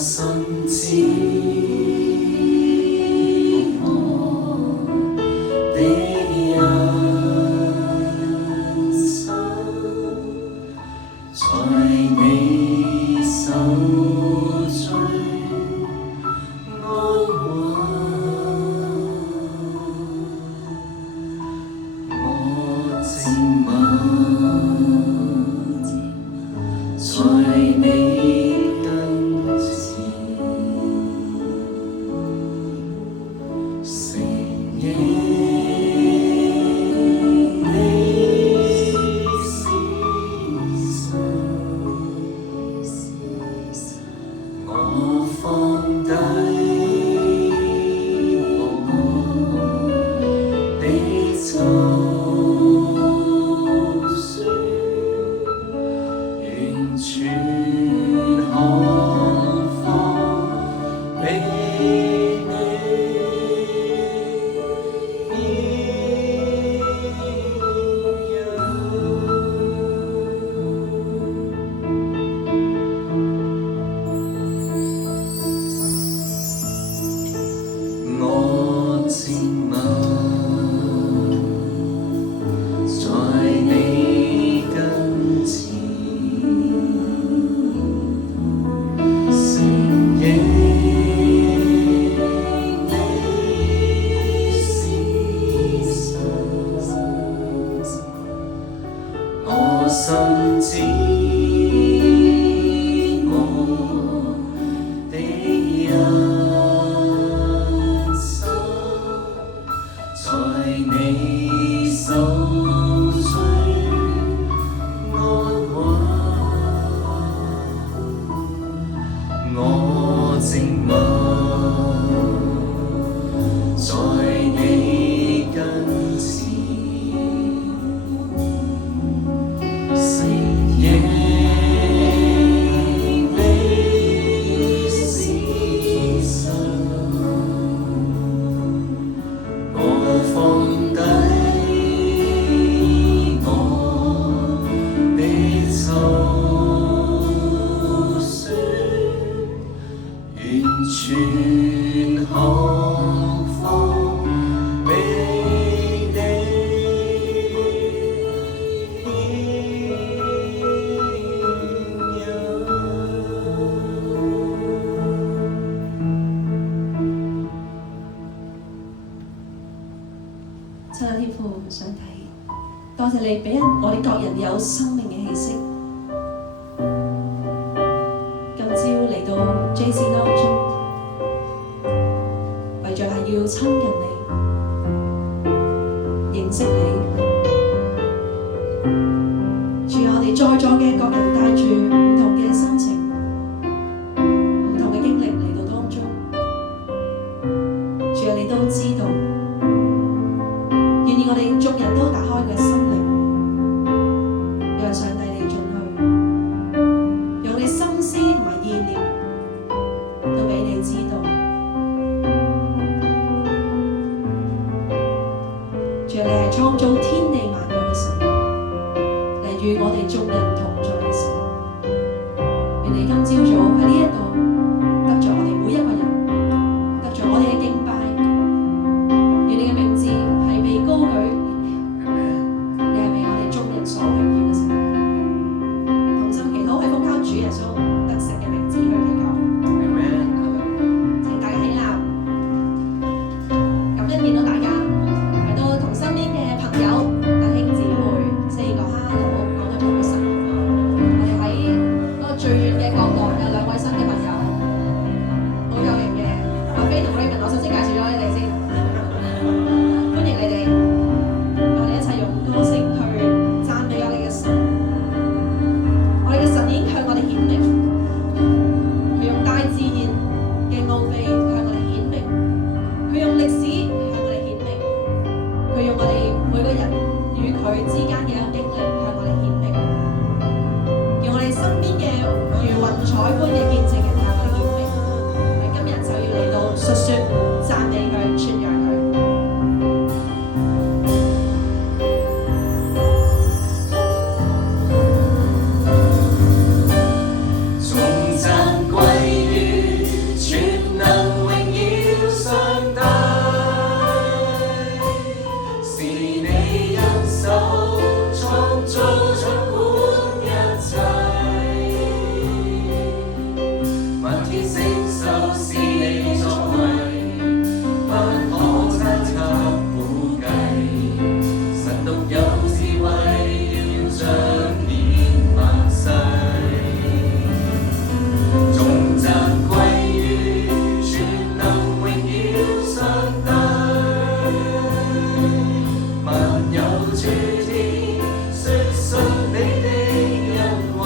心知我的人生在你手最安穩，我靜默在你跟前，承認你是神，我放低我的籌算，完全可放俾你牽引。我靜默在你跟前，承認你是神，我心知我的人生在你手最安穩，我靜默在你跟前，承認你是神，我放低我的籌算，完全可放俾你牽引。親愛天父上帝，多謝你俾我哋各人有生命嘅氣息。今朝嚟到 JC 當中，為著係要親近你、認識你。主啊，我哋在座嘅各人帶住唔同嘅心情、唔同嘅經歷嚟到當中，主啊，你都知道。願意我哋眾人都打開佢嘅心靈，讓上帝你進去，讓你心思同埋意念都俾你知道。主啊，你係創造天地萬有嘅神，你與我哋眾人同在嘅神。願你今朝早喺呢一度得著我哋每一個人，得著我哋嘅敬拜。願你嘅名字係被高舉，你係被我哋眾人所榮耀嘅神。同心祈禱係奉靠主耶穌得勝嘅名字去祈求。請大家起立，感恩見到大家，係都同身邊嘅朋友、弟兄姊妹4個hello，講咗早晨。我哋喺嗰個最遠嘅角落有2位新嘅朋友，好有型嘅。阿飛同 Raymond，我首先介紹咗你哋先。歡迎你哋，我哋一齊用歌聲去讚美我哋嘅神。我哋嘅神已經向我哋顯明，佢用大自然嘅奧秘向我哋顯明，佢用歷史向我哋顯明，佢用我哋每個人與佢之間嘅經歷向我哋顯明，用我哋身邊嘅如雲彩般嘅見證人向我哋顯明。我哋今日就要嚟到述說讚美佢、傳揚佢。頌讚歸於天星宿是你作為，不可猜測估計。神獨有智慧，要彰顯萬世。頌讚歸於全能榮耀上帝，萬有諸天述述你的恩惠。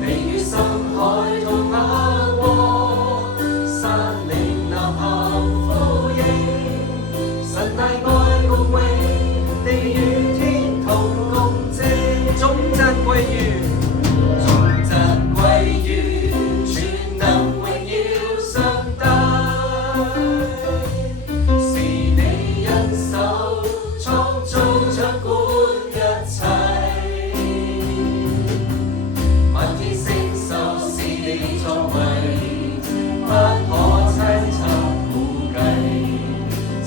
地與深海同下過，山嶺吶喊呼應。神大愛共榮，地與天同共證。頌讚歸於全能榮耀上帝，是你恩手創造掌管一切。萬天星宿是你作為，不可猜測估計。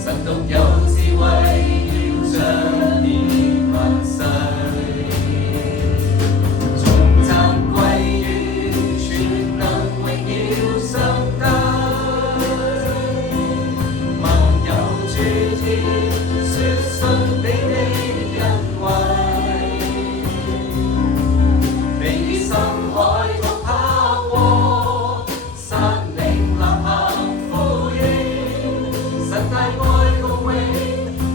神獨有智慧，要彰顯萬世。頌讚歸於全能榮耀上帝，萬有諸天述述你的恩惠。地與深海同下過，山嶺吶喊呼應。神大愛共榮，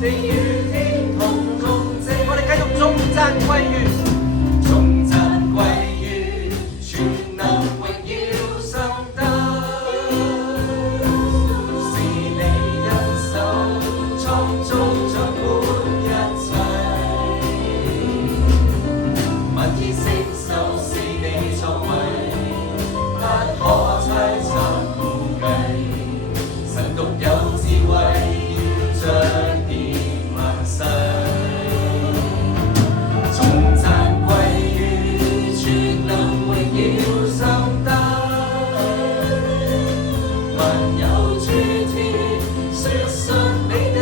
地與天同共證。我哋繼續頌讚歸於全能榮耀上帝，是你恩手創造掌管一切。萬天星宿是你作為，不可猜測估計。神獨有智慧，要彰顯萬世。頌讚歸於全能榮耀上帝，萬有諸天述述你的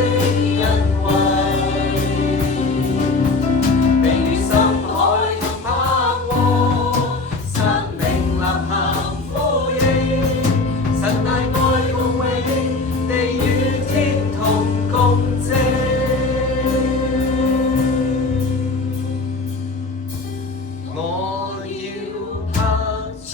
恩惠。地與深海同下過，山嶺吶喊呼應。神大愛共榮，地與天同共證。我要拍掌。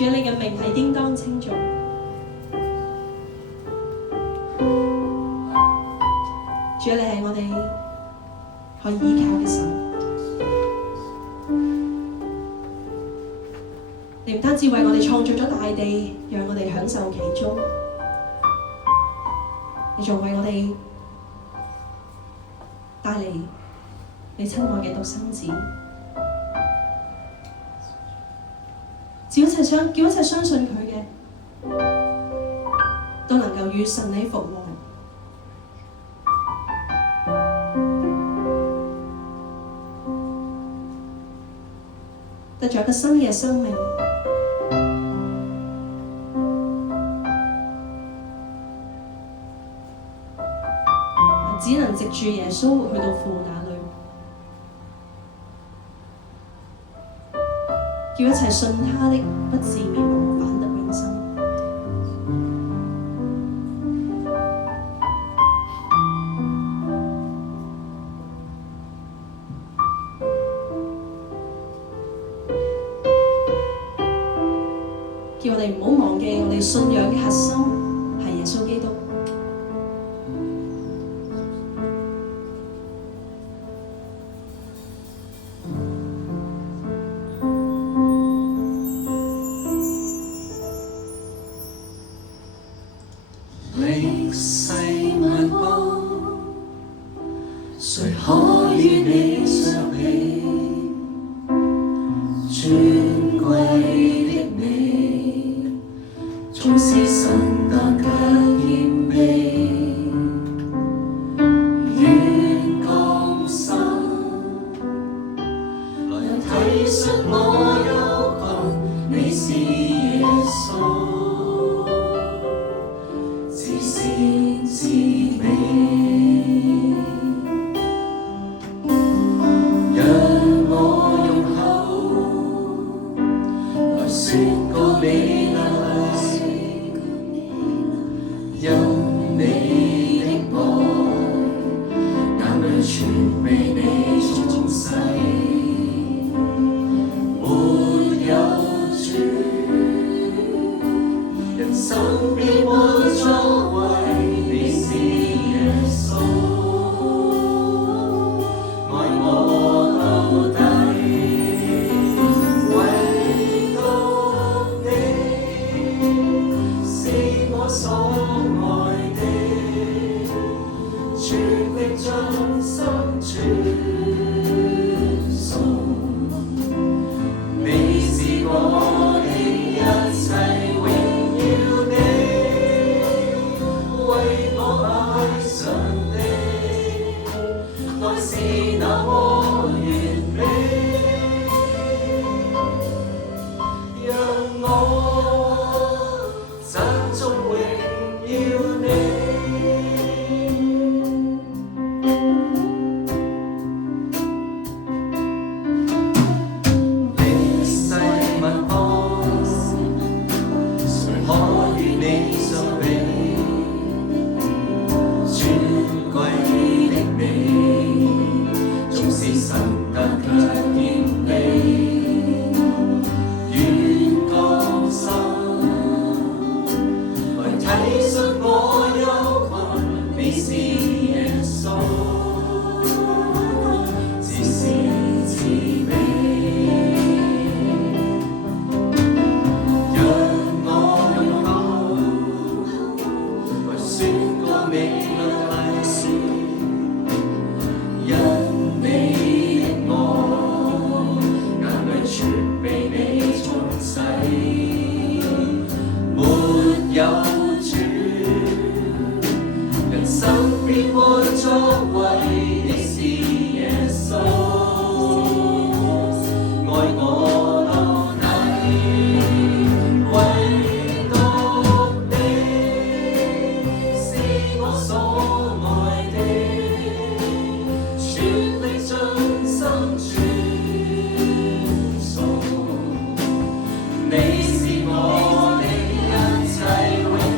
主你嘅名係應當稱頌。主你係我哋可以依靠嘅神。你唔單止為我哋創造咗大地，讓我哋享受其中，你仲為我哋帶嚟你親愛嘅獨生子，叫一切相信佢嘅都能夠與神你復和，得咗一個新嘅生命。只能藉住耶穌去到父那裏，叫一切信他的不至滅亡，反得永生。叫我哋唔好忘記我哋信仰嘅核心係耶穌基督。歷世萬邦，誰可與你相比？尊貴的你，縱是神但卻謙卑，願降生來體恤我憂困，你是耶穌。至美，讓我用口來宣告美麗，因你的愛，眼淚全被你沖洗，沒有主，人生變沒作為。你是我的一切。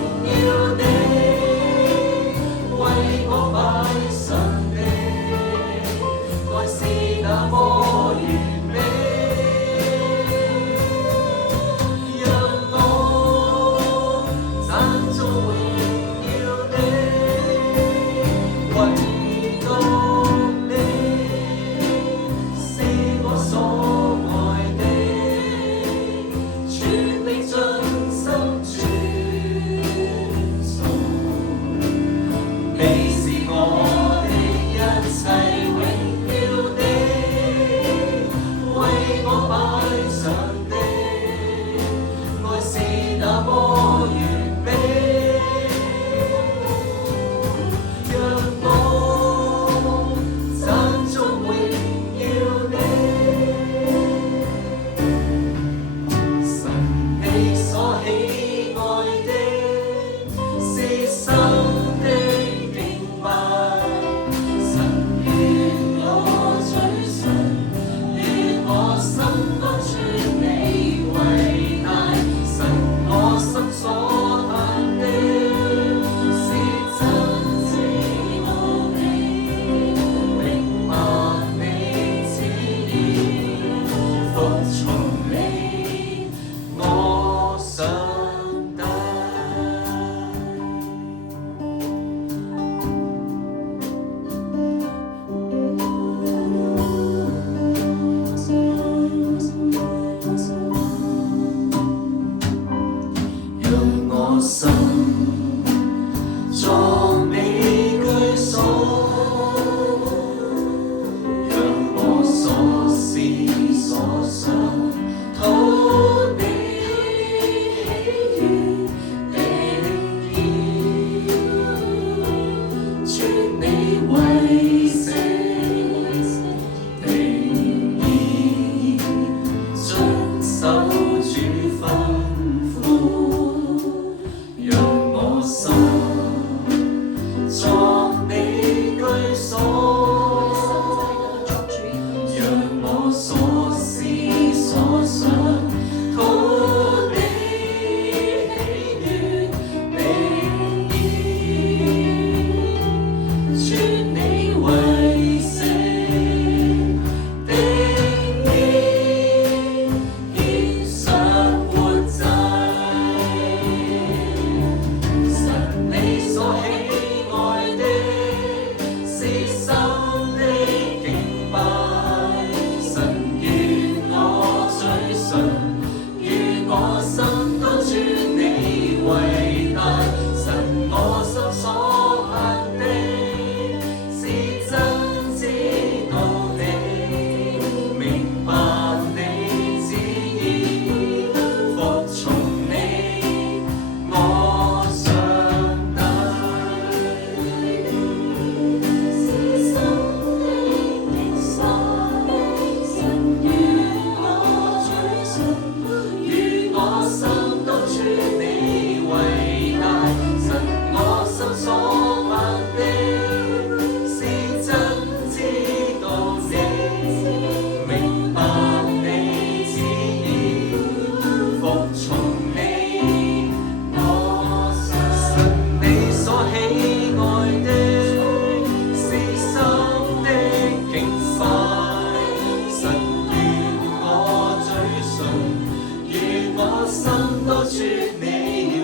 頌榮耀你，唯獨你是我所愛的，全力盡心尊崇。你是我的一切榮耀的，為我擺上的愛是那麼完美，讓我讚頌榮耀你。神你所喜愛的是心的敬拜，神願我嘴唇，願我心都尊你為大，神我心所盼的是真知道你，明白你旨意，服從你，我上帝。讓我心作你居所，讓我所思所想討你喜悅的意，尊你為聖，定意遵守主吩咐，讓我心作你居所，讓我所思所想討你喜悅的意，尊你為聖，定意獻上活祭。神你所喜愛的是心的敬拜，神願我嘴唇，願我心都尊你為大，神我心所盼的是真知道你，明白你旨意，服從你，我上帝。是心的凝鎖，神願我嘴唇，願我心都尊你為大，神我心所盼的是真知道你，明白你旨意，服從你，我上神你所喜愛的是心的敬拜，神願我嘴唇，願我心都尊你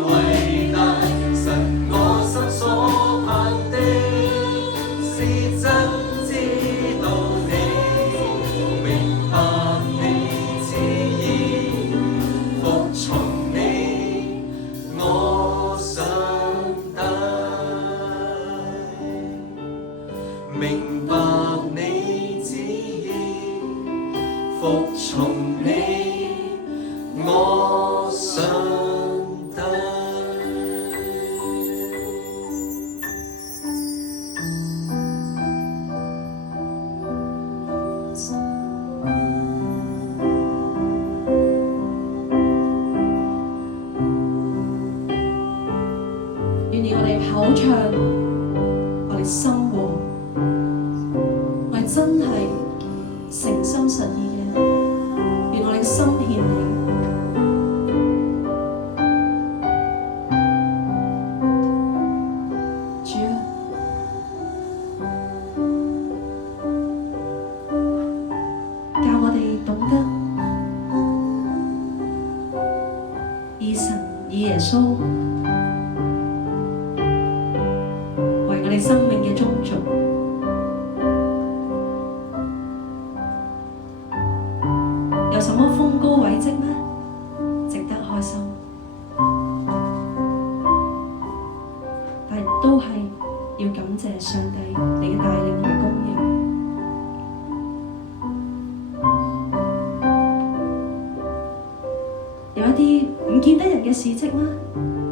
為大，神我心所盼的是真知道你，明白你旨意，服從你，我上帝。明白你旨意，服從你，我上帝。願意我哋口唱，我哋心和，我哋真係誠心實意嘅，願我哋心獻你。主啊，教我哋懂得以神以耶穌哋生命嘅終續。有什麼豐功偉績咩？值得開心，但都係要感謝上帝你嘅帶領同供應。有一啲唔見得人嘅事蹟咩？